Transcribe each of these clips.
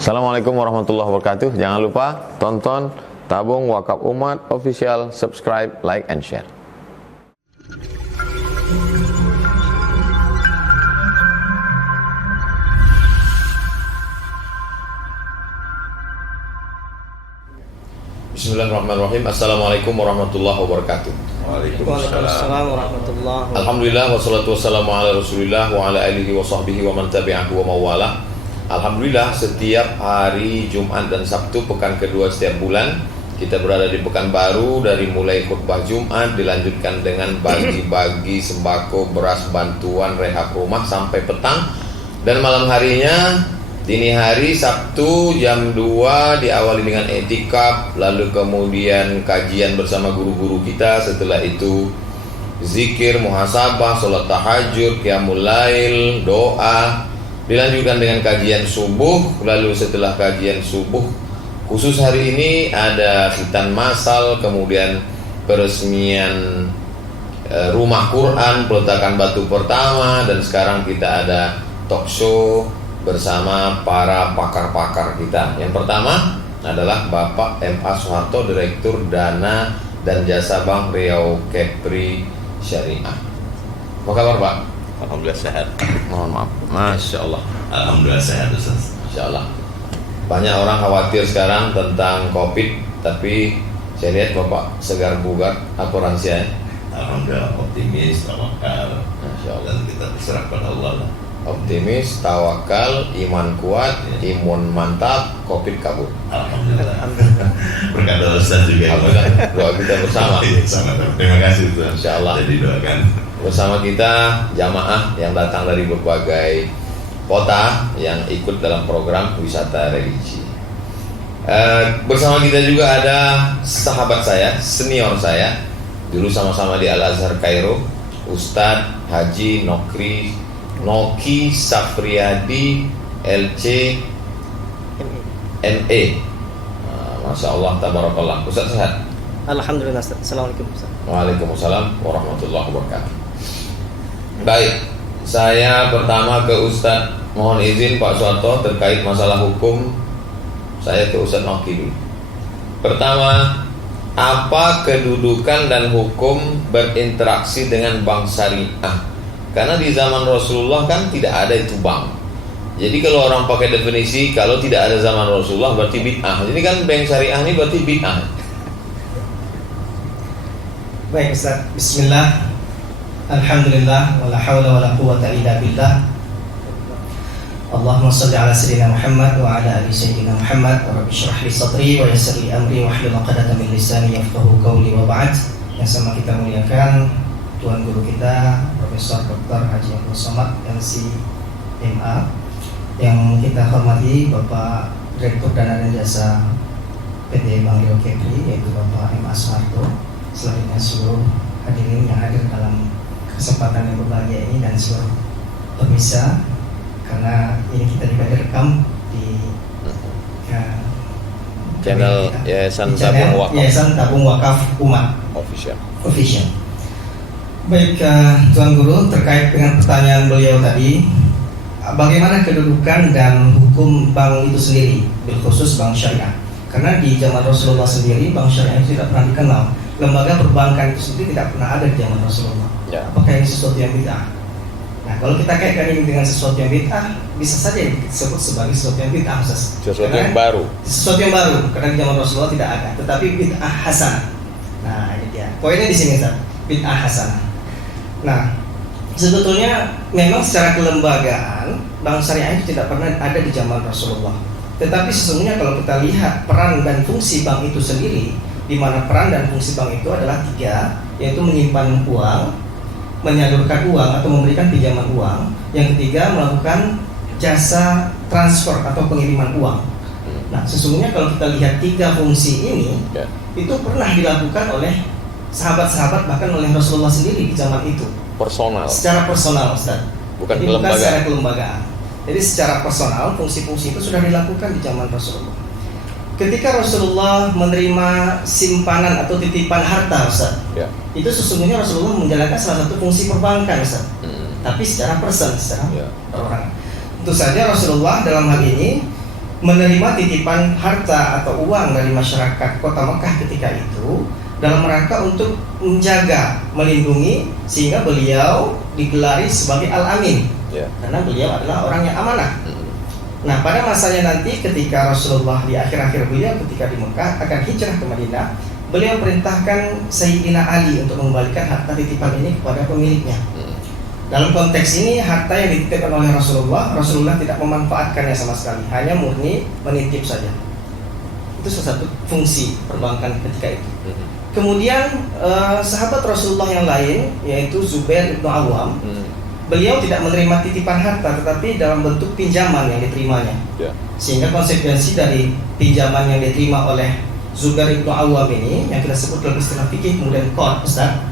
Assalamualaikum warahmatullahi wabarakatuh. Jangan lupa tonton Tabung Wakaf Umat Official, subscribe, like, and share. Bismillahirrahmanirrahim. Assalamualaikum warahmatullahi wabarakatuh. Waalaikumsalam warahmatullahi wabarakatuh. Alhamdulillah wassalatu wassalamu ala Rasulillah wa ala alihi wa sahbihi wa man tabi'ahu wa mawala. Alhamdulillah, setiap hari Jumat dan Sabtu pekan kedua setiap bulan kita berada di Pekanbaru. Dari mulai khutbah Jumat dilanjutkan dengan bagi-bagi sembako, beras, bantuan, rehab rumah sampai petang. Dan malam harinya, dini hari Sabtu jam 2 diawali dengan etikaf, lalu kemudian kajian bersama guru-guru kita. Setelah itu zikir, muhasabah, sholat tahajud, qiyamul lail, doa. Dilanjutkan dengan kajian subuh. Lalu setelah kajian subuh, khusus hari ini ada khitan masal, kemudian peresmian rumah Quran, peletakan batu pertama, dan sekarang kita ada talk show bersama para pakar-pakar kita. Yang pertama adalah Bapak M.A. Soeharto, Direktur Dana dan Jasa Bank Riau Kepri Syariah. Apa kabar, Pak? Alhamdulillah sehat. Mohon maaf. Masya Allah. Alhamdulillah sehat, Ustaz. Masya Allah. Banyak orang khawatir sekarang tentang COVID, tapi saya lihat Bapak segar bugar. Apa rahasianya? Alhamdulillah, optimis, tawakal, Masya Allah. dan kita berserah pada Allah. Optimis, tawakal, iman kuat, imun mantap, COVID kabur. Alhamdulillah. Berkat doa Ustaz juga. Alhamdulillah, doa kita bersama. Sama. Terima kasih Ustaz. Insya Allah. Jadi doakan. Bersama kita jamaah yang datang dari berbagai kota yang ikut dalam program wisata religi. Bersama kita juga ada sahabat saya, senior saya, dulu sama-sama di Al-Azhar Kairo, Ustadz Haji Noki Safriyadi LC ME. Masya Allah, tabarakallah. Ustadz sehat? Alhamdulillah. Assalamualaikum. Waalaikumsalam warahmatullahi wabarakatuh. Baik, saya pertama ke Ustadz, mohon izin Pak Soeharto terkait masalah hukum. Saya ke Ustadz Noki dulu. Pertama, apa kedudukan dan hukum berinteraksi dengan bank syariah? Karena di zaman Rasulullah kan tidak ada itu bank. Jadi kalau orang pakai definisi, kalau tidak ada zaman Rasulullah berarti bid'ah. Jadi kan bank syariah ini berarti bid'ah. Baik Ustaz, bismillah. Alhamdulillah, wala hawla wala quwwata illa billah. Allahumma shalli ala sayyidina Muhammad wa ala ali sayyidina Muhammad. Wa rabbi shrah li sadri wa yassir li amri wa hlul 'uqdatam min lisani yafqahu qawli wa ba'd. Yang sama kita muliakan Tuan Guru kita Profesor Dr. Haji Abdul Somad MC MA, yang kita hormati Bapak Direktur Dana dan Jasa PT Bank Riau Kepri, yaitu Bapak M.A. Soeharto, selanjutnya seluruh hadirin yang hadir dalam kesempatan yang berbahagia ini, dan seluruh pemirsa, karena ini kita juga direkam di Channel Yayasan Tabung Wakaf Yayasan Tabung Wakaf Umat Official. Baik, Tuan Guru, terkait dengan pertanyaan beliau tadi, bagaimana kedudukan dan hukum bank itu sendiri, khusus bank syariah? Karena di zaman Rasulullah sendiri bank syariah itu tidak pernah dikenal. Lembaga perbankan itu sendiri tidak pernah ada di zaman Rasulullah. Ya. Apakah ini sesuatu yang bid'ah? Nah, kalau kita kaitkan ini dengan sesuatu yang bid'ah, bisa saja disebut sebagai sesuatu yang bid'ah, sesuatu yang baru. Sesuatu yang baru, karena di zaman Rasulullah tidak ada. Tetapi bid'ah hasanah. Nah, ini dia. Poinnya di sini, Ustaz. Bid'ah hasanah. Nah, sebetulnya memang secara kelembagaan bank syariah itu tidak pernah ada di zaman Rasulullah. Tetapi sesungguhnya kalau kita lihat peran dan fungsi bank itu sendiri, di mana peran dan fungsi bank itu adalah 3, yaitu menyimpan uang, menyalurkan uang atau memberikan pinjaman uang. Yang ketiga, melakukan jasa transfer atau pengiriman uang. Nah, sesungguhnya kalau kita lihat 3 fungsi ini, itu pernah dilakukan oleh sahabat-sahabat, bahkan oleh Rasulullah sendiri di zaman itu. Personal. Secara personal, Ustaz. Bukan Jadi bukan secara kelembagaan. Jadi secara personal, fungsi-fungsi itu sudah dilakukan di zaman Rasulullah. Ketika Rasulullah menerima simpanan atau titipan harta, Ustaz, itu sesungguhnya Rasulullah menjalankan salah satu fungsi perbankan, Ustaz. Tapi secara person, secara orang. Tentu saja Rasulullah dalam hal ini menerima titipan harta atau uang dari masyarakat kota Mekah ketika itu dalam rangka untuk menjaga, melindungi, sehingga beliau digelari sebagai Al-Amin, karena beliau adalah orang yang amanah. Nah, pada masanya nanti ketika Rasulullah di akhir-akhir beliau ketika di Mekah akan hijrah ke Madinah, beliau perintahkan Sayyidina Ali untuk mengembalikan harta titipan ini kepada pemiliknya. Dalam konteks ini, harta yang dititipkan oleh Rasulullah tidak memanfaatkannya sama sekali, hanya murni menitip saja. Itu salah satu fungsi perbankan ketika itu. Kemudian sahabat Rasulullah yang lain, yaitu Zubair ibnu Awam, beliau tidak menerima titipan harta, tetapi dalam bentuk pinjaman yang diterimanya. Sehingga konsekuensi dari pinjaman yang diterima oleh Zubair ibnu Awam ini, yang kita sebut dalam istilah fikih kemudian qard, Ustaz,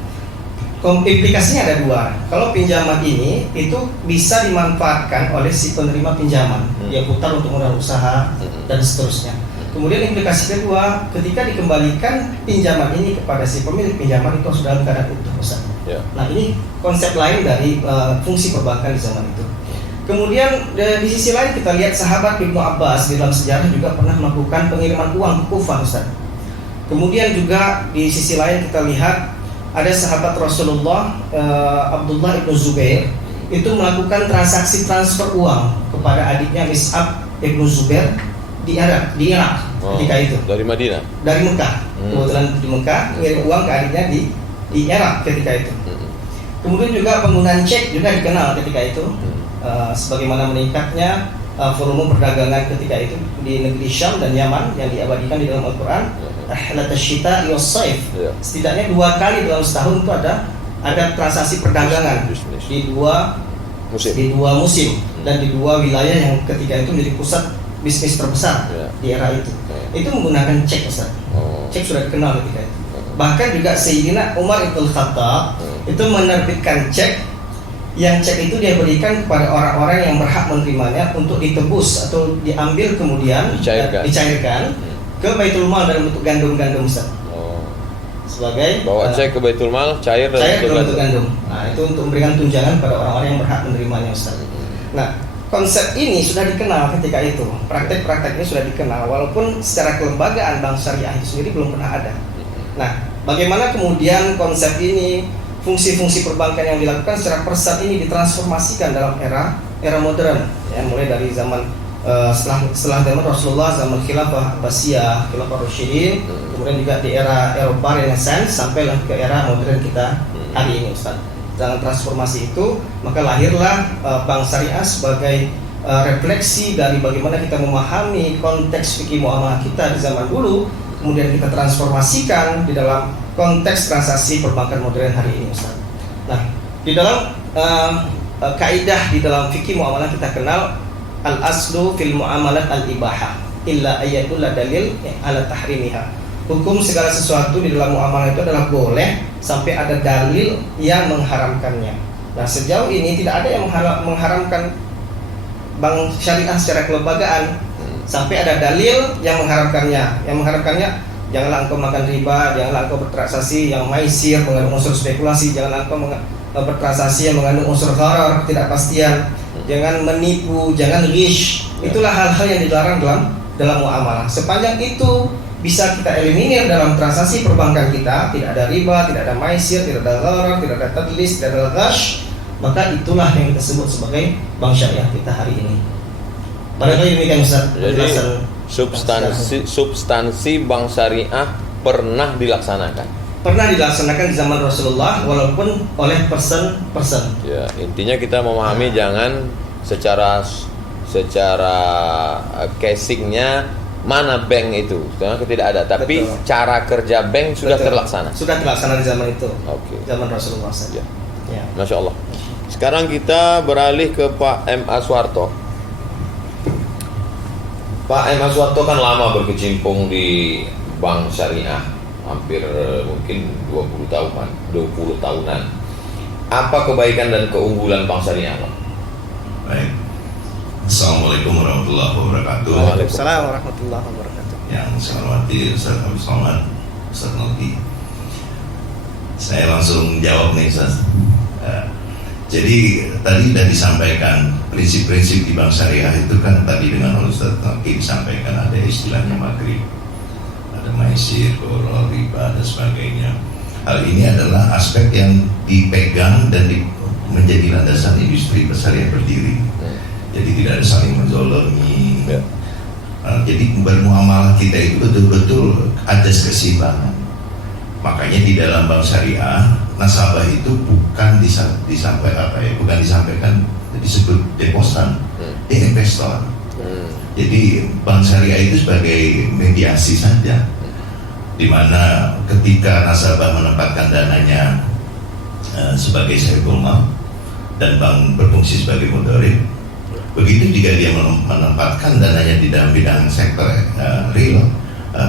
implikasinya ada dua. Kalau pinjaman ini itu bisa dimanfaatkan oleh si penerima pinjaman, dia putar untuk modal usaha dan seterusnya. Kemudian implikasi kedua, ketika dikembalikan pinjaman ini kepada si pemilik pinjaman itu sudah dalam keadaan utuh, Ustaz. Nah, ini konsep lain dari fungsi perbankan di zaman itu. Kemudian di sisi lain kita lihat sahabat Ibnu Abbas di dalam sejarah juga pernah melakukan pengiriman uang ke Kufah, Ustaz. Kemudian juga di sisi lain kita lihat ada sahabat Rasulullah Abdullah ibnu Zubair itu melakukan transaksi transfer uang kepada adiknya Mis'ab ibnu Zubair di Irak ketika itu. Dari Madinah? Dari Mekah. Kebetulan di Mekah mengirim uang ke adiknya di Irak ketika itu. Kemudian juga penggunaan cek juga dikenal ketika itu, sebagaimana meningkatnya volume perdagangan ketika itu di negeri Syam dan Yaman yang diabadikan di dalam Al-Quran. Ahlat asyita was-saif. Setidaknya 2 kali dalam setahun itu ada transaksi perdagangan di dua musim dan di 2 wilayah yang ketika itu menjadi pusat bisnis terbesar di era itu. Itu menggunakan cek, Ustaz. Cek sudah dikenal ketika itu. Bahkan juga Sayyidina Umar ibn Khattab itu menerbitkan cek, yang cek itu dia berikan kepada orang-orang yang berhak menerimanya untuk ditebus atau diambil kemudian dicairkan ke Baitul Mal dalam bentuk gandum-gandum, Ustaz. Sebagai bawa cek ke Baitul Mal cair dalam bentuk gandum. Nah, itu untuk memberikan tunjangan pada orang-orang yang berhak menerimanya, Ustaz. Nah, konsep ini sudah dikenal ketika itu. Praktek-praktek ini sudah dikenal, walaupun secara kelembagaan bank syariah itu sendiri belum pernah ada. Nah, bagaimana kemudian konsep ini, fungsi-fungsi perbankan yang dilakukan secara pesat ini ditransformasikan dalam era modern, ya, mulai dari zaman setelah zaman Rasulullah, zaman Khilafah Abbasiyah, Khilafah Rasyidin, kemudian juga di era Eropa Renaissance sampailah ke era modern kita hari ini, Ustaz. Dalam transformasi itu maka lahirlah bank syariah sebagai refleksi dari bagaimana kita memahami konteks fikih muamalah kita di zaman dulu, kemudian kita transformasikan di dalam konteks transaksi perbankan modern hari ini, Ustaz. Nah, di dalam kaidah di dalam fikih muamalah kita kenal al-aslu fil muamalat al-ibahah illa ayadulla dalil ala tahrimiha. Hukum segala sesuatu di dalam muamalah itu adalah boleh sampai ada dalil yang mengharamkannya. Nah, sejauh ini tidak ada yang mengharamkan bank syariah secara kelembagaan sampai ada dalil yang mengharamkannya. Yang mengharamkannya, janganlah engkau makan riba, janganlah engkau bertransaksi yang maisir mengandung unsur spekulasi, janganlah engkau bertransaksi yang mengandung unsur gharar, ketidakpastian, jangan menipu, jangan ghish. Itulah hal-hal yang dilarang dalam muamalah. Sepanjang itu bisa kita eliminir dalam transaksi perbankan kita, tidak ada riba, tidak ada maisir, tidak ada gharar, tidak ada tadlis, tidak ada ghash, maka itulah yang kita sebut sebagai bank syariah kita hari ini. Barangkali demikian, Ustaz. Jadi substansi bank syariah pernah dilaksanakan. Pernah dilaksanakan di zaman Rasulullah, walaupun oleh person. Ya, intinya kita memahami jangan secara casingnya mana bank itu, karena tidak ada. Tapi cara kerja bank sudah terlaksana. Sudah terlaksana di zaman itu. Zaman Rasulullah saja. Ya. Masya Allah. Sekarang kita beralih ke Pak M. Aswarto. Pak M. Aswarto kan lama berkecimpung di bank syariah, hampir mungkin 20 tahunan. Apa kebaikan dan keunggulan bank syariah, Pak? Baik. Assalamualaikum warahmatullahi wabarakatuh. Waalaikumsalam warahmatullahi wabarakatuh. Yang saya hormati Ustaz Abdul Somad, Ustaz Nogi. Saya langsung jawab nih, Ustaz. Jadi tadi sudah disampaikan prinsip-prinsip di bank syariah itu kan tadi dengan Ustaz Naki disampaikan ada istilahnya maghrib, ada maisir, qoro, riba dan sebagainya. Hal ini adalah aspek yang dipegang dan menjadi landasan industri bersyariah berdiri. Jadi tidak ada saling menzolimi. Jadi bermuamalah kita itu betul-betul ajas keseimbangan. Makanya di dalam bank syariah nasabah itu bukan bukan disampaikan disebut deposan, dia investor. Jadi bank syariah itu sebagai mediasi saja, di mana ketika nasabah menempatkan dananya sebagai saiful mal dan bank berfungsi sebagai mudharib, begitu jika dia menempatkan dananya di dalam bidang sektor real,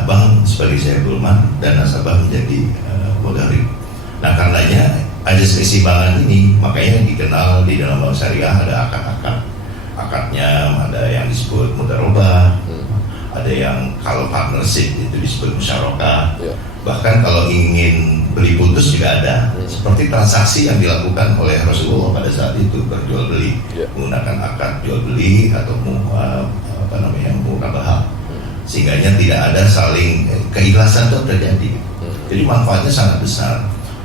bank sebagai saiful mal dan nasabah menjadi mudharib. Nah, karenanya ajas keseimbangan ini makanya dikenal di dalam bank syariah ada akadnya, ada yang disebut mudharabah, ada yang kalau partnership itu disebut musyarakah, bahkan kalau ingin beli putus juga ada, seperti transaksi yang dilakukan oleh Rasulullah pada saat itu berjual beli menggunakan akad jual beli atau murabahah, sehingga tidak ada saling keikhlasan itu terjadi. Jadi manfaatnya sangat besar,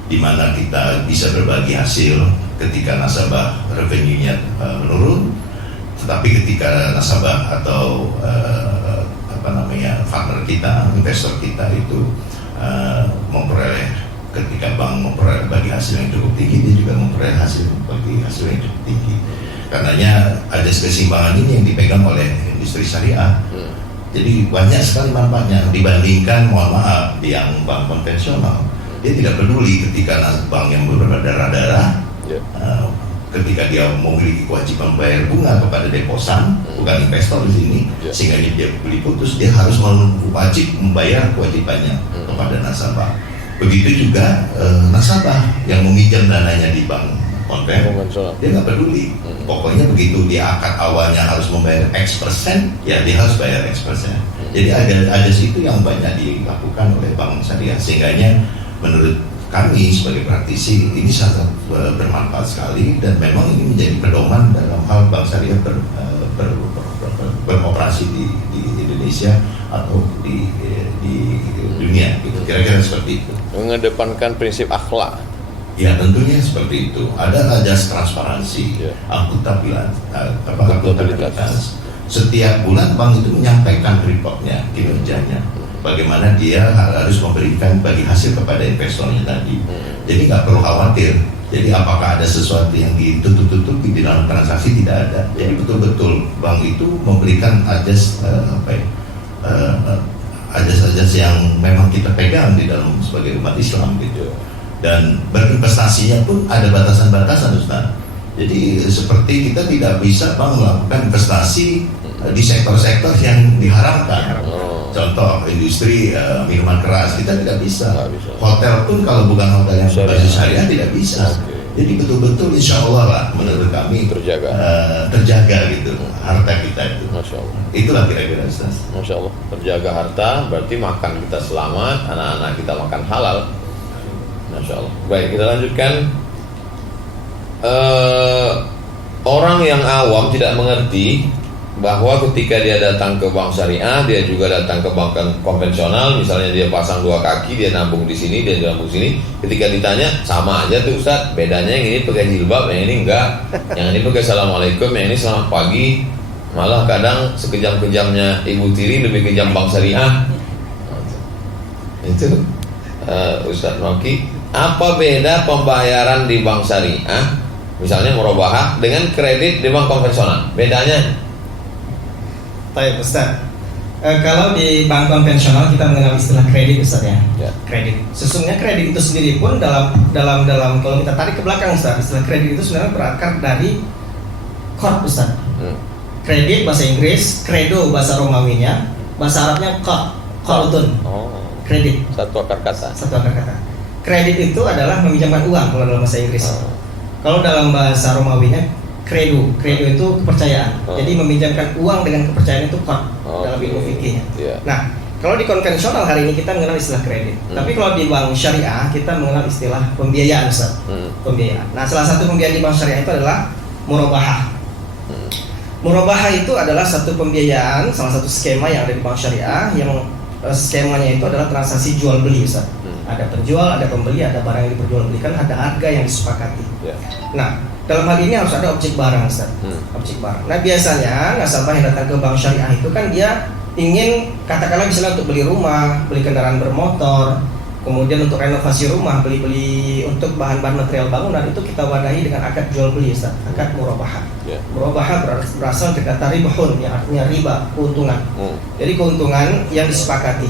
di mana kita bisa berbagi hasil ketika nasabah revenue-nya menurun, tetapi ketika nasabah atau partner kita, investor kita itu memperoleh, ketika bank memperoleh bagi hasil yang cukup tinggi, dia juga memperoleh bagi hasil yang cukup tinggi. Karenanya ajas keseimbangan ini yang dipegang oleh industri syariah. Jadi banyak sekali manfaatnya dibandingkan, mohon maaf, yang bank konvensional. Dia tidak peduli ketika bank yang berdarah-darah, ketika dia memiliki kewajiban bayar bunga kepada deposan, bukan investor di sini, sehingga dia beli putus, dia harus wajib membayar kewajibannya kepada nasabah. Begitu juga nasabah yang meminjam dananya di bank konvensional, dia nggak peduli. Pokoknya begitu dia akad awalnya harus membayar X%, ya dia harus bayar X%. Jadi ada situ yang banyak dilakukan oleh bank syariah, sehingganya menurut kami sebagai praktisi ini sangat bermanfaat sekali, dan memang ini menjadi pedoman dalam hal bank syariah beroperasi di Indonesia atau di dunia, gitu. Kira-kira seperti itu. Mengedepankan prinsip akhlak. Ya, tentunya seperti itu. Ada ajas transparansi, akuntabilitas. Setiap bulan bank itu menyampaikan reportnya, kinerjanya, bagaimana dia harus memberikan bagi hasil kepada investornya tadi. Jadi nggak perlu khawatir. Jadi apakah ada sesuatu yang ditutup-tutupi di dalam transaksi? Tidak ada. Jadi betul-betul bank itu memberikan ajas ajas yang memang kita pegang di dalam sebagai umat Islam gitu. Dan berinvestasinya pun ada batasan-batasan, Ustaz. Jadi seperti kita tidak bisa bank melakukan investasi di sektor-sektor yang diharamkan. Contoh industri minuman keras, kita tidak bisa. Hotel pun kalau bukan hotel yang berbasis syariah tidak bisa. Jadi betul-betul insya Allah lah menurut kami terjaga gitu harta kita itu. Masya Allah. Itulah kira-kira, Ustaz. Masya Allah, terjaga harta berarti makan kita selamat, anak-anak kita makan halal. Masya Allah. Baik, kita lanjutkan. Orang yang awam tidak mengerti bahwa ketika dia datang ke bank syariah, dia juga datang ke bank konvensional. Misalnya dia pasang dua kaki, dia nabung di sini, dia nabung sini. Ketika ditanya, sama aja tuh Ustaz. Bedanya yang ini pakai jilbab, yang ini enggak. Yang ini pakai assalamualaikum, yang ini selamat pagi. Malah kadang sekejam-kejamnya ibu tiri lebih kejam bank syariah. Itu Ustaz Noki, apa beda pembayaran di bank syariah, misalnya murabahah, dengan kredit di bank konvensional? Bedanya? Baik Ustaz, kalau di bank konvensional kita mengenal istilah kredit, Ustaz ya. Kredit. Sesungguhnya kredit itu sendiri pun dalam kalau kita tarik ke belakang, Ustaz, istilah kredit itu sebenarnya berakar dari qard, Ustaz. Kredit bahasa Inggris, credo bahasa Romawinya, bahasa Arabnya qardun. Kredit. Satu akar kata. Kredit itu adalah meminjamkan uang kalau dalam bahasa Inggris. Kalau dalam bahasa Romawinya credo itu kepercayaan. Jadi meminjamkan uang dengan kepercayaan itu qard dalam ilmu fikihnya. Nah, kalau di konvensional hari ini kita mengenal istilah kredit. Tapi kalau di bank syariah kita mengenal istilah pembiayaan, Ustaz. Pembiayaan. Nah, salah satu pembiayaan di bank syariah itu adalah murabahah. Murabahah itu adalah satu pembiayaan, salah satu skema yang ada di bank syariah yang skemanya itu adalah transaksi jual beli, Ustaz. Ada penjual, ada pembeli, ada barang yang diperjualbelikan, ada harga yang disepakati. Nah, dalam hal ini harus ada objek barang, Ustaz. Objek barang. Nah, biasanya nasabah yang datang ke bank syariah itu kan dia ingin, katakanlah misalnya untuk beli rumah, beli kendaraan bermotor, kemudian untuk renovasi rumah, beli untuk bahan-bahan material bangunan, itu kita wadahi dengan akad jual beli, Ustaz. Akad murabahah. Murabahah berasal dari kata ribahun, yang artinya riba, keuntungan. Jadi keuntungan yang disepakati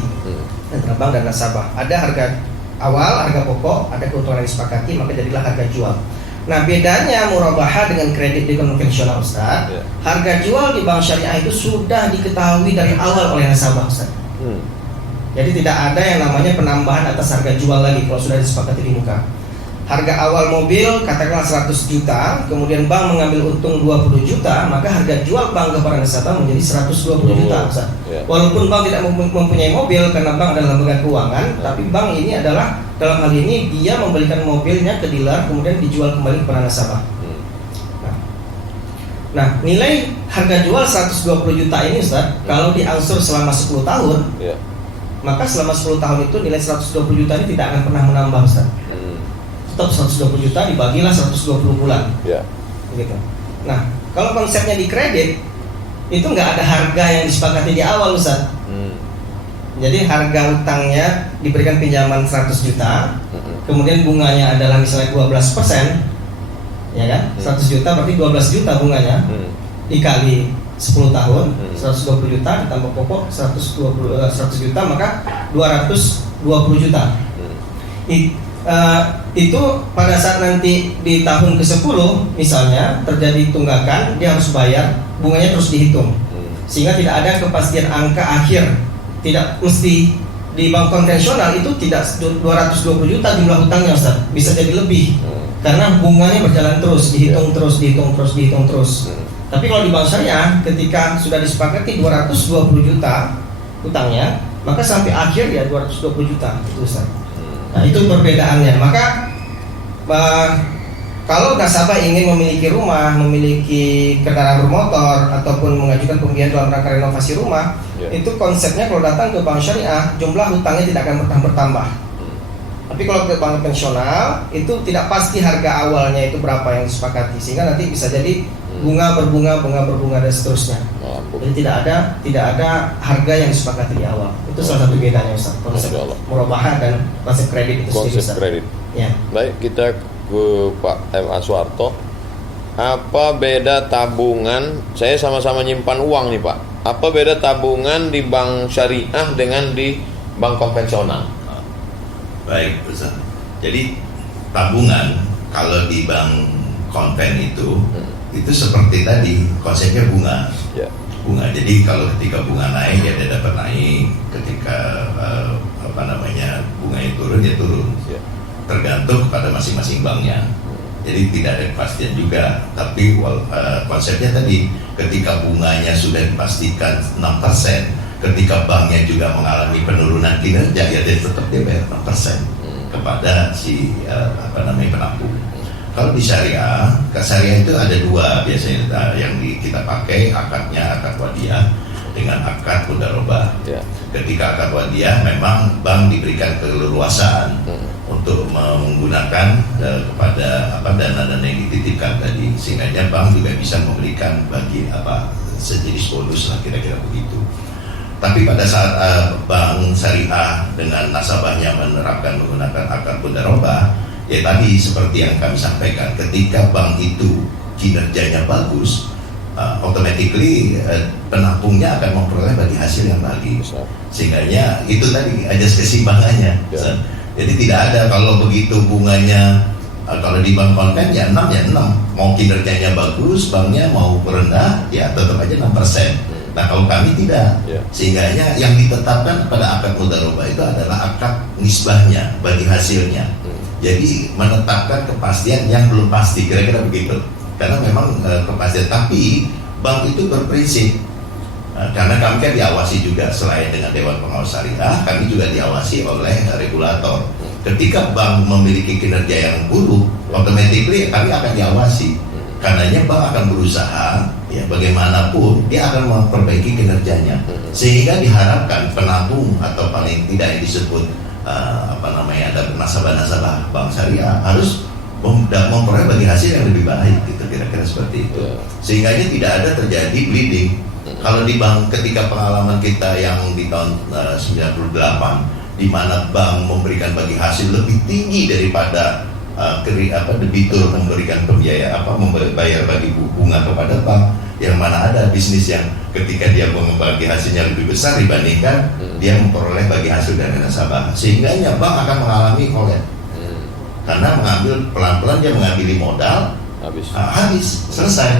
antara bank dan nasabah. Ada harga awal, harga pokok, ada keuntungan yang disepakati, maka jadilah harga jual. Nah, bedanya murabahah dengan kredit di konvensional, Ustaz. Harga jual di bank syariah itu sudah diketahui dari awal oleh nasabah, Ustaz. Jadi tidak ada yang namanya penambahan atas harga jual lagi kalau sudah disepakati di muka. Harga awal mobil katakanlah 100 juta, kemudian bank mengambil untung 20 juta, maka harga jual bank kepada nasabah menjadi 120 juta, Ustaz. Walaupun bank tidak mempunyai mobil karena bank adalah lembaga keuangan, tapi bank ini adalah dalam hal ini dia membelikan mobilnya ke dealer kemudian dijual kembali kepada nasabah. Nah, nilai harga jual 120 juta ini, Ustaz, kalau diangsur selama 10 tahun, maka selama 10 tahun itu nilai 120 juta ini tidak akan pernah menambah, Ustaz. Tetap 120 juta dibagilah 120 bulan. Begitu. Nah, kalau konsepnya di kredit itu nggak ada harga yang disepakati di awal, Ustaz. Jadi harga utangnya diberikan pinjaman 100 juta, kemudian bunganya adalah misalnya 12%, ya kan? 100 juta berarti 12 juta bunganya, dikali 10 tahun, 120 juta ditambah pokok 100 juta, maka 220 juta. Itu pada saat nanti di tahun ke-10 misalnya terjadi tunggakan, dia harus bayar, bunganya terus dihitung, sehingga tidak ada kepastian angka akhir. Tidak mesti di bank konvensional itu tidak 220 juta jumlah hutangnya, Ustaz. Bisa jadi lebih karena bunganya berjalan terus, dihitung terus. Tapi kalau di bank syariah ketika sudah disepakati 220 juta hutangnya, maka sampai akhir ya 220 juta itu, Ustaz. Nah, itu perbedaannya. Maka kalau nasabah ingin memiliki rumah, memiliki kendaraan bermotor, ataupun mengajukan pembiayaan dalam rangka renovasi rumah, itu konsepnya kalau datang ke bank syariah, jumlah hutangnya tidak akan bertambah. Tapi kalau ke bank konvensional, itu tidak pasti harga awalnya itu berapa yang disepakati, sehingga nanti bisa jadi bunga berbunga dan seterusnya. Jadi tidak ada harga yang disepakati di awal. Itu salah satu bedanya, Ustaz. Konsep murabahah dan konsep kredit itu sendiri, Ustaz. Kredit. Ya. Baik, kita ke Pak M. Aswarto. Apa beda tabungan? Saya sama-sama nyimpan uang nih, Pak. Apa beda tabungan di bank syariah dengan di bank konvensional? Baik, Ustaz. Jadi tabungan kalau di bank konven itu seperti tadi konsepnya bunga. Bunga. Jadi kalau ketika bunga naik ya dia dapat naik, ketika bunganya turun ya turun. Tergantung kepada masing-masing banknya. Jadi tidak ada kepastian juga. Tapi konsepnya tadi ketika bunganya sudah dipastikan 6%, ketika banknya juga mengalami penurunan kinerja, ya dia tetap dia bayar 6% kepada si penampung. Kalau di syariah itu ada dua biasanya yang kita pakai, akadnya akad wadiah dengan akad mudharabah. Ketika akad wadiah memang bank diberikan keleluasaan untuk menggunakan kepada dana-dana yang dititipkan tadi, sehingga bank juga bisa memberikan bagi sejenis bonus lah kira-kira begitu. Tapi pada saat bank syariah dengan nasabahnya menerapkan menggunakan akad mudharabah, ya tadi seperti yang kami sampaikan, ketika bank itu kinerjanya bagus, automatically penampungnya akan memperoleh bagi hasil yang bagus. Sehingga itu tadi ajas keseimbangannya. Jadi tidak ada kalau begitu bunganya, kalau di bank konven ya 6 mau kinerjanya bagus, banknya mau rendah ya tetap aja 6%. Nah kalau kami tidak, sehingga yang ditetapkan pada akad mudharabah itu adalah akad nisbahnya bagi hasilnya. Jadi menetapkan kepastian yang belum pasti, kira-kira begitu. Karena memang kepastian, tapi bank itu berprinsip, karena kami kan diawasi juga selain dengan Dewan Pengawas Syariah, kami juga diawasi oleh regulator. Ketika bank memiliki kinerja yang buruk, automatically kami akan diawasi. Karenanya bank akan berusaha ya bagaimanapun dia akan memperbaiki kinerjanya, sehingga diharapkan penabung atau paling tidak yang disebut ada nasabah-nasabah bank syariah harus memperoleh bagi hasil yang lebih baik, gitu, kira-kira seperti itu, sehingga ini tidak ada terjadi bleeding. Kalau di bank, ketika pengalaman kita yang di tahun 98, di mana bank memberikan bagi hasil lebih tinggi daripada debitur memberikan membayar bagi bunga kepada bank, yang mana ada bisnis yang ketika dia membagi hasilnya lebih besar dibandingkan dia memperoleh bagi hasil dari nasabah, sehingga bank akan mengalami collapse karena mengambil pelan-pelan, dia mengambil modal habis selesai.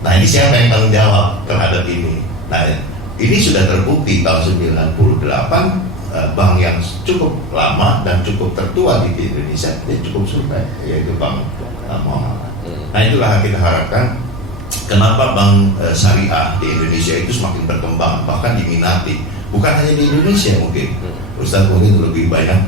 Nah, ini siapa yang tanggung jawab terhadap ini? Nah, ini sudah terbukti tahun 98, bank yang cukup lama dan cukup tertua di Indonesia dia cukup survive, yaitu Bank Muamalah. Nah, itulah kita harapkan kenapa bank syariah di Indonesia itu semakin berkembang, bahkan diminati, bukan hanya di Indonesia mungkin. Ustaz mungkin lebih banyak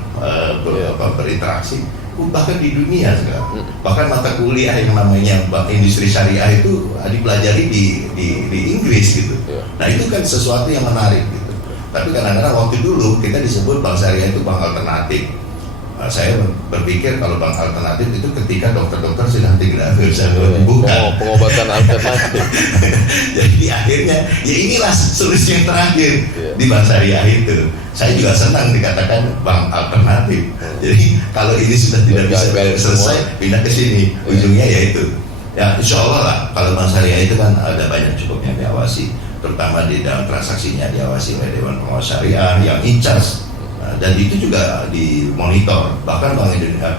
berinteraksi, bahkan di dunia sekarang. Bahkan mata kuliah yang namanya industri syariah itu dipelajari di Inggris gitu. Nah, itu kan sesuatu yang menarik gitu. Tapi kadang-kadang waktu dulu kita disebut bank syariah itu bank alternatif. Saya berpikir kalau bank alternatif itu ketika dokter-dokter sudah tidak bisa bukan pengobatan alternatif. Jadi akhirnya ya inilah solusi yang terakhir di bank syariah itu. Saya juga senang dikatakan bank alternatif. Jadi kalau ini sudah tidak bisa selesai, pindah ke sini. Ujungnya yaitu ya insya Allah lah, kalau bank syariah itu kan ada banyak cukup yang diawasi, terutama di dalam transaksinya diawasi oleh Dewan Pengawas Syariah yang in charge. Dan itu juga dimonitor, bahkan Bank Indonesia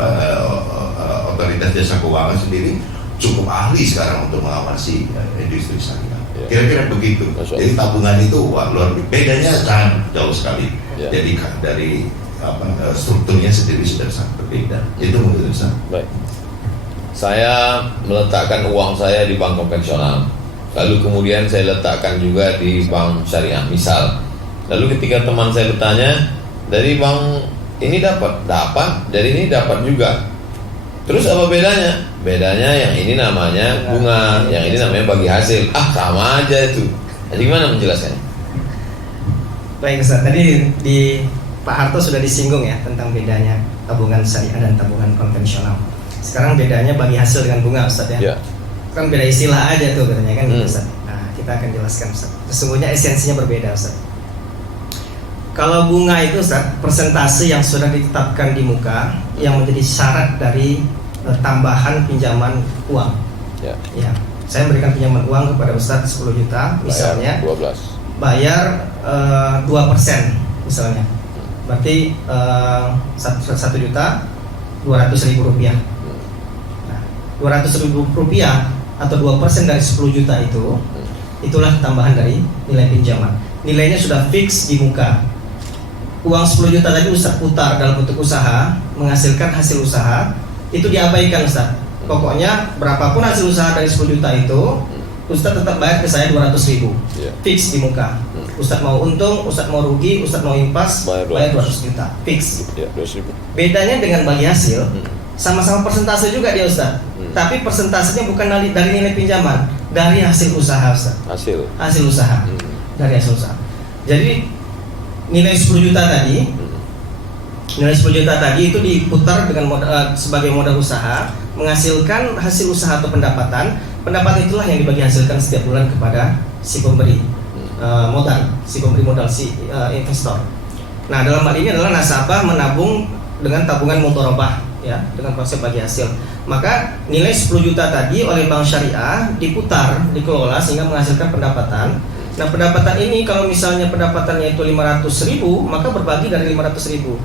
Otoritas Jasa Keuangan sendiri cukup ahli sekarang untuk mengawasi industri syariah. Kira-kira begitu. Jadi tabungan itu luar biasa, bedanya sangat jauh sekali. Jadi dari strukturnya sendiri sudah sangat berbeda. Itu menurut saya. Baik. Saya meletakkan uang saya di bank konvensional, lalu kemudian saya letakkan juga di bank syariah misal. Lalu ketika teman saya bertanya, dari bank ini dapat, dari ini dapat juga. Terus apa bedanya? Bedanya yang ini namanya bunga, yang ini namanya bagi hasil. Sama aja itu. Jadi gimana menjelaskannya? Baik Ustaz, tadi di Pak Harto sudah disinggung ya tentang bedanya tabungan syariah dan tabungan konvensional. Sekarang bedanya bagi hasil dengan bunga, Ustaz ya. Kan beda istilah aja tuh katanya kan gitu, Ustaz. Nah, kita akan jelaskan, Ustaz. Sesungguhnya esensinya berbeda, Ustaz. Kalau bunga itu, Ustaz, persentase yang sudah ditetapkan di muka yang menjadi syarat dari tambahan pinjaman uang. Ya, saya berikan pinjaman uang kepada Ustaz 10 juta misalnya. Bayar 2% misalnya. Berarti 1.200.000 rupiah. Nah, 200.000 rupiah atau 2% dari 10 juta itu, itulah tambahan dari nilai pinjaman. Nilainya sudah fix di muka. Uang 10 juta tadi Ustaz putar dalam bentuk usaha, menghasilkan hasil usaha, itu diabaikan Ustaz. Pokoknya berapapun hasil usaha dari 10 juta itu, Ustaz tetap bayar ke saya 200.000, fix di muka. Ustaz mau untung, Ustaz mau rugi, Ustaz mau impas, bayar 200 juta, fix. Bedanya dengan bagi hasil, sama-sama persentase juga dia Ustaz. Tapi persentasenya bukan dari nilai pinjaman, dari hasil usaha Ustaz. Hasil usaha, dari hasil usaha. Jadi nilai 10 juta tadi, itu diputar dengan sebagai modal usaha, menghasilkan hasil usaha atau pendapatan. Pendapatan itulah yang dibagi hasilkan setiap bulan kepada si pemberi modal, si investor. Nah, dalam hal ini adalah nasabah menabung dengan tabungan mudharabah, ya, dengan konsep bagi hasil. Maka nilai 10 juta tadi oleh bank syariah diputar, dikelola sehingga menghasilkan pendapatan. Nah, pendapatan ini kalau misalnya pendapatannya itu 500.000, maka berbagi dari 500.000.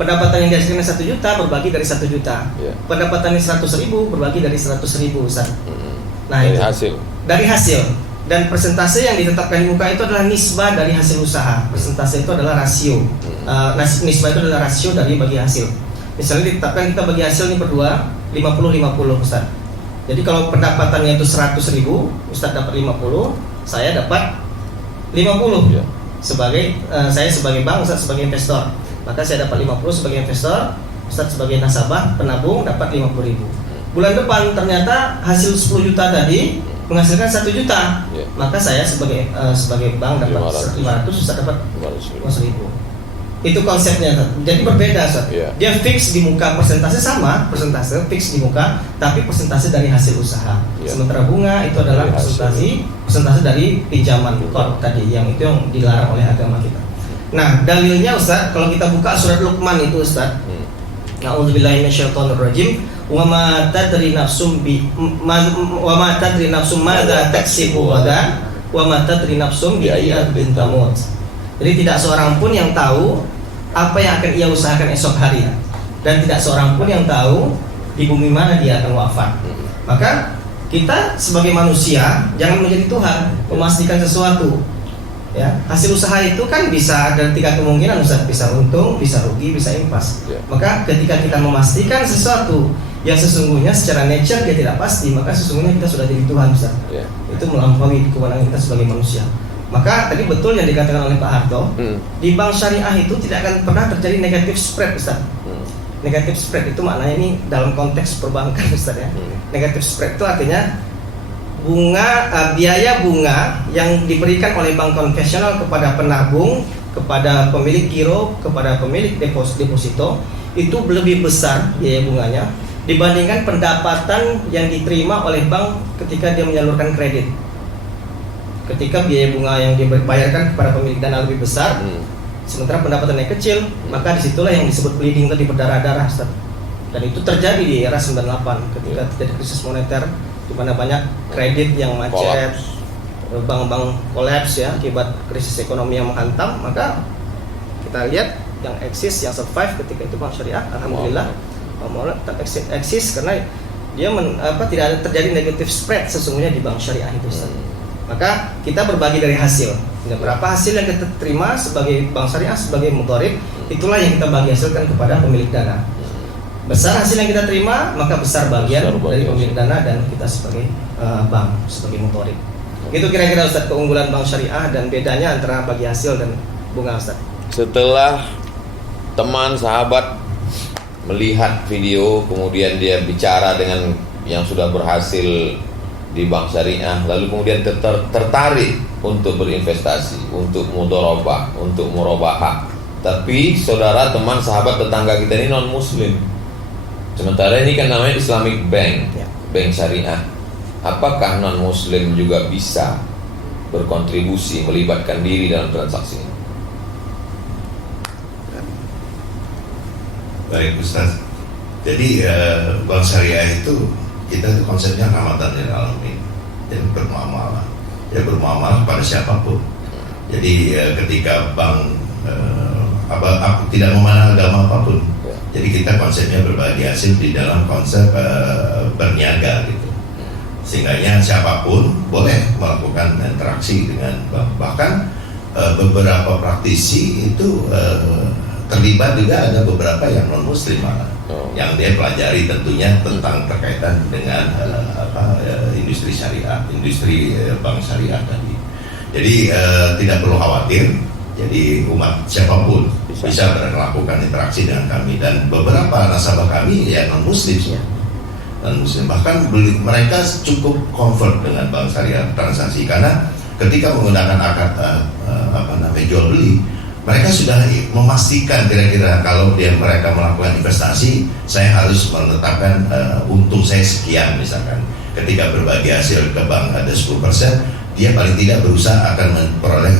Pendapatan yang dihasilkan 1 juta berbagi dari 1 juta. Pendapatan yang 100.000 berbagi dari 100.000, Ustaz. Nah, dari hasil. Dan persentase yang ditetapkan di muka itu adalah nisbah dari hasil usaha. Persentase itu adalah rasio. Nisbah itu adalah rasio dari bagi hasil. Misalnya ditetapkan kita bagi hasil ini berdua 50-50, Ustaz. Jadi kalau pendapatannya itu 100.000, Ustaz dapat 50, saya dapat 50 sebagai saya sebagai bank, Ustaz sebagai investor. Maka saya dapat 50 sebagai investor, Ustaz sebagai nasabah penabung dapat 50.000. Bulan depan ternyata hasil 10 juta tadi menghasilkan 1 juta, Ya. maka saya sebagai bank dapat 500, Ustaz dapat 500.000. Itu konsepnya, Ustaz. Jadi berbeda, Ustaz. Ya. Dia fix di muka, persentase sama, persentase fix di muka, tapi persentase dari hasil usaha. Ya. Sementara bunga itu adalah Dari hasil. persentase dari pinjaman qard tadi, yang itu yang dilarang oleh agama kita. Nah, dalilnya Ustaz, kalau kita buka surat Luqman itu, Ustaz. A'udzubillahi minasyaitonirrajim. Wa ma tadri nafsum madza taksibu ghadan wa ma tadri nafsum bi ayyi ardin tamut. Jadi tidak seorang pun yang tahu apa yang akan ia usahakan esok hari, dan tidak seorang pun yang tahu di bumi mana dia akan wafat. Maka kita sebagai manusia jangan menjadi Tuhan memastikan sesuatu. Ya, hasil usaha itu kan bisa ada 3 kemungkinan, Ustaz. Bisa untung, bisa rugi, bisa impas. Ya. Maka ketika kita memastikan sesuatu yang sesungguhnya secara nature dia tidak pasti, maka sesungguhnya kita sudah jadi Tuhan, Ustaz. Ya. Itu melampaui kewenangan kita sebagai manusia. Maka tadi betul yang dikatakan oleh Pak Harto, di bank syariah itu tidak akan pernah terjadi negative spread, Ustaz. Negative spread itu maknanya ini dalam konteks perbankan, Ustaz, ya. Negative spread itu artinya biaya bunga yang diberikan oleh bank konvensional kepada penabung, kepada pemilik giro, kepada pemilik deposito itu lebih besar biaya bunganya dibandingkan pendapatan yang diterima oleh bank ketika dia menyalurkan kredit. Ketika biaya bunga yang dibayarkan kepada pemilik dana lebih besar, sementara pendapatannya kecil, maka disitulah yang disebut bleeding tadi, berdarah-darah, Ustaz. Dan itu terjadi di era 98 ketika terjadi krisis moneter, di mana banyak kredit yang macet, bank-bank kolaps ya akibat krisis ekonomi yang menghantam. Maka kita lihat yang eksis, yang survive ketika itu bank syariah, alhamdulillah, tetap eksis karena dia tidak ada terjadi negative spread sesungguhnya di bank syariah itu, Ustaz. Maka kita berbagi dari hasil. Berapa hasil yang kita terima sebagai bank syariah, sebagai mudharib, itulah yang kita bagi hasilkan kepada pemilik dana. Besar hasil yang kita terima, maka besar bagian dari pemilik dana dan kita sebagai bank, sebagai mudharib. Itu kira-kira, Ustaz, keunggulan bank syariah dan bedanya antara bagi hasil dan bunga, Ustaz. Setelah teman sahabat melihat video, kemudian dia bicara dengan yang sudah berhasil di bank syariah, lalu kemudian tertarik untuk berinvestasi, untuk mudharabah, untuk murabahah. Tapi saudara, teman, sahabat, tetangga kita ini non muslim. Sementara ini kan namanya Islamic Bank, bank syariah. Apakah non muslim juga bisa berkontribusi, melibatkan diri dalam transaksi ini? Baik, Ustaz. Jadi bank syariah itu kita itu konsepnya rahmatan lil alamin. Jadi bermuamalah. Ya bermuamalah pada siapapun. Jadi ketika bank tidak memandang agama apapun. Jadi kita konsepnya berbagi hasil di dalam konsep berniaga gitu. Sehingganya siapapun boleh melakukan interaksi dengan bank. Bahkan beberapa praktisi itu terlibat juga, ada beberapa yang non muslim malah, yang dia pelajari tentunya tentang berkaitan dengan industri syariah, industri bank syariah tadi. Jadi tidak perlu khawatir. Jadi umat siapapun bisa melakukan interaksi dengan kami, dan beberapa nasabah kami ya non muslim, bahkan mereka cukup comfort dengan bank syariah transaksi, karena ketika menggunakan akad jual beli, mereka sudah memastikan kira-kira kalau mereka melakukan investasi, saya harus menetapkan untung saya sekian misalkan. Ketika berbagi hasil ke bank ada 10%, dia paling tidak berusaha akan memperoleh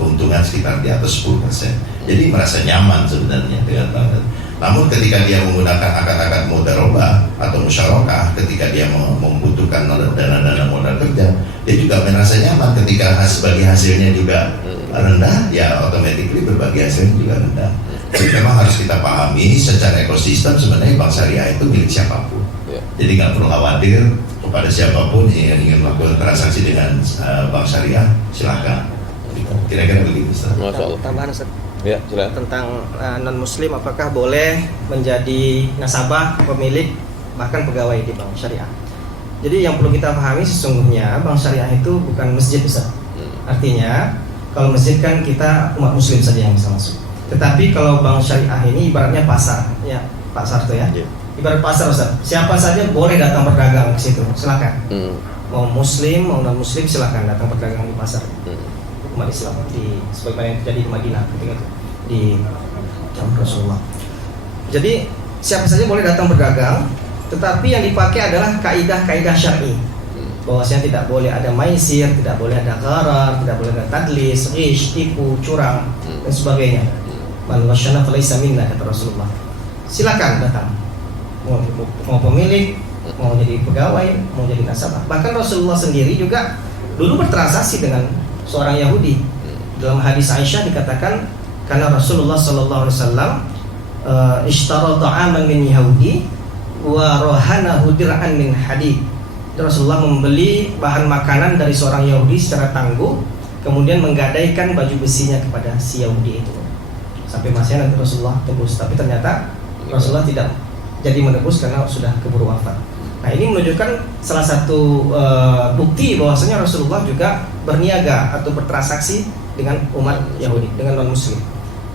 keuntungan sekitar di atas 10%. Jadi merasa nyaman sebenarnya dengan bank. Namun ketika dia menggunakan akad-akad mudharabah atau musyarakah, ketika dia membutuhkan dana-dana modal kerja, dia juga merasa nyaman. Ketika bagi hasilnya juga rendah, ya automatically berbagi hasilnya juga rendah. Jadi memang harus kita pahami secara ekosistem sebenarnya bank syariah itu milik siapapun. Jadi nggak perlu khawatir, kepada siapapun yang ingin melakukan transaksi dengan bank syariah, silakan. Kira-kira begitu, Ustaz. Tambahan, Ustaz. Ya, silakan. Tentang non muslim apakah boleh menjadi nasabah, pemilik, bahkan pegawai di bank syariah. Jadi yang perlu kita pahami sesungguhnya bank syariah itu bukan masjid, Ustaz. Artinya kalau masjid kan kita umat muslim saja yang bisa masuk. Tetapi kalau bank syariah ini ibaratnya pasar, ya Pak Sarto ya. Ibarat pasar, Ustaz. Siapa saja boleh datang berdagang ke situ, silakan. mau muslim mau non muslim silahkan datang berdagang di pasar umat Islam sebagaimana yang terjadi di Madinah ketika itu di zaman Rasulullah. Jadi siapa saja boleh datang berdagang, tetapi yang dipakai adalah kaidah-kaidah syar'i. Bahwasanya tidak boleh ada maisir, tidak boleh ada gharar, tidak boleh ada tadlis, ghish, tipu, curang dan sebagainya. Man wasyana falaysa minna, kata Rasulullah. Silakan datang. Mau pemilik, mau jadi pegawai, mau jadi nasabah. Bahkan Rasulullah sendiri juga dulu bertransaksi dengan seorang Yahudi. Dalam hadis Aisyah dikatakan karena Rasulullah sallallahu alaihi wasallam ishtara ta'aman min Yahudi wa rohanahu dir'an min hadid. Rasulullah membeli bahan makanan dari seorang Yahudi secara tangguh, kemudian menggadaikan baju besinya kepada si Yahudi itu. Sampai masanya nanti Rasulullah tebus, tapi ternyata Rasulullah tidak jadi menebus karena sudah keburu wafat. Nah, ini menunjukkan salah satu bukti bahwasanya Rasulullah juga berniaga atau bertransaksi dengan umat Yahudi, dengan non muslim.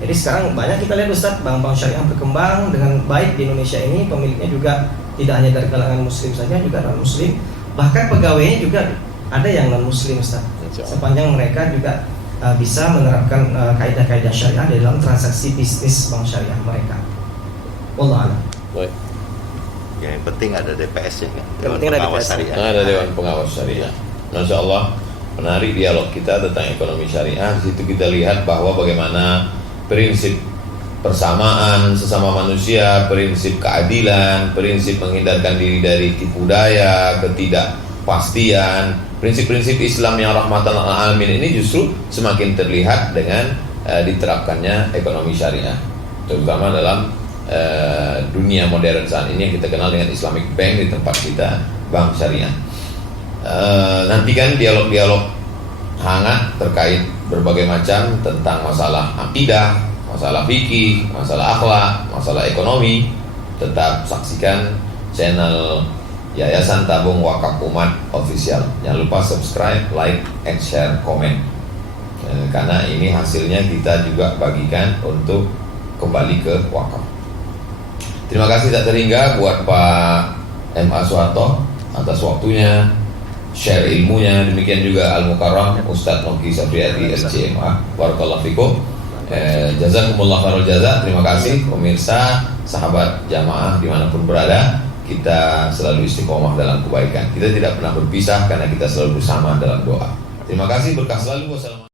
Jadi sekarang banyak kita lihat Ustadz, bank-bank syariah berkembang dengan baik di Indonesia ini, pemiliknya juga tidak hanya dari kalangan muslim saja, juga non muslim. Bahkan pegawainya juga ada yang non muslim Ustadz. Sepanjang mereka juga bisa menerapkan kaidah-kaidah syariah dalam transaksi bisnis bank syariah mereka. Wallahu a'lam. Baik. Ya, yang penting ada DPS-nya kan. Yang penting ada DPS. Syariah. Ada Dewan Pengawas Syariah. Masya Allah, menarik dialog kita tentang ekonomi syariah. Di situ kita lihat bahwa bagaimana prinsip persamaan sesama manusia, prinsip keadilan, prinsip menghindarkan diri dari tipu daya, ketidakpastian, prinsip-prinsip Islam yang rahmatan lil alamin ini justru semakin terlihat dengan diterapkannya ekonomi syariah, terutama dalam dunia modern saat ini yang kita kenal dengan Islamic Bank, di tempat kita bank syariah. Nantikan dialog-dialog hangat terkait berbagai macam tentang masalah akidah, masalah fikih, masalah akhlak, masalah ekonomi. Tetap saksikan channel Yayasan Tabung Wakaf Umat Official. Jangan lupa subscribe, like, and share, komen. Karena ini hasilnya kita juga bagikan untuk kembali ke wakaf. Terima kasih tak terhingga buat Pak M.A. Soeharto atas waktunya, share ilmunya. Demikian juga Al-Mukarram Ustadz Noki Sabriati LCMA. Barakallahu fikum. Jazakumullah khairul jaza. Terima kasih pemirsa, sahabat jamaah dimanapun berada. Kita selalu istiqomah dalam kebaikan. Kita tidak pernah berpisah karena kita selalu bersama dalam doa. Terima kasih, berkah selalu. Wassalamualaikum.